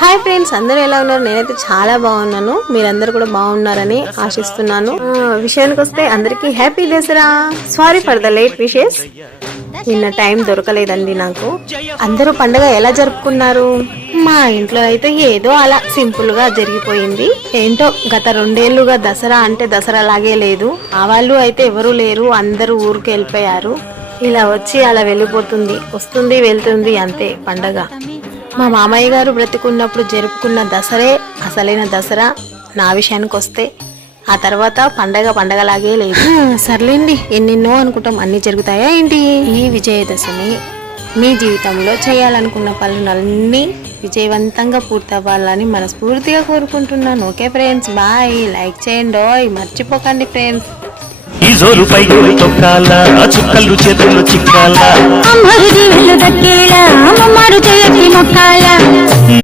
Hi friends, అందరూ ఎలా ఉన్నారు? నేనైతే చాలా బాగున్నాను. మీరందరూ కూడా బాగున్నారని ఆశిస్తున్నాను. విషయానికి వస్తే అందరికీ happy Dasara. Sorry for the late wishes. నిన్న టైం దొరకలేదండి నాకు. అందరూ పండుగ ఎలా జరుపుకున్నారు? మా ఇంట్లో అయితే ఏదో అలా సింపుల్ గా జరిగిపోయింది. ఏంటో గత 2 ఏళ్లుగా దసరా అంటే దసరా లాగే లేదు. ఆ వాళ్ళు అయితే ఎవరూ లేరు, అందరూ ఊరికి వెళ్ళిపోయారు. ఇలా వచ్చి అలా వెళ్ళిపోతుంది, వస్తుంది వెళ్తుంది, అంతే పండగ. మా మామయ్య గారు బ్రతికున్నప్పుడు జరుపుకున్న దసరే అసలైన దసరా. నా విషయానికి వస్తే ఆ తర్వాత పండగలాగే లేదు. సర్లేండి, ఎన్నెన్నో అనుకుంటాం, అన్ని జరుగుతాయా ఏంటి? ఈ విజయదశమి మీ జీవితంలో చేయాలనుకున్న పనులన్నీ విజయవంతంగా పూర్తవ్వాలని మనస్ఫూర్తిగా కోరుకుంటున్నాను. Okay friends, bye. లైక్ చేయండి, మర్చిపోకండి ఫ్రెండ్స్. ఈ జోరు పైకి తొక్కాల, చుక్కలు చేతులు చిక్కాల, అమ్మరు దీవెళ్ళు దక్కేలా అమ్మమారు చేయకి మొక్కాల.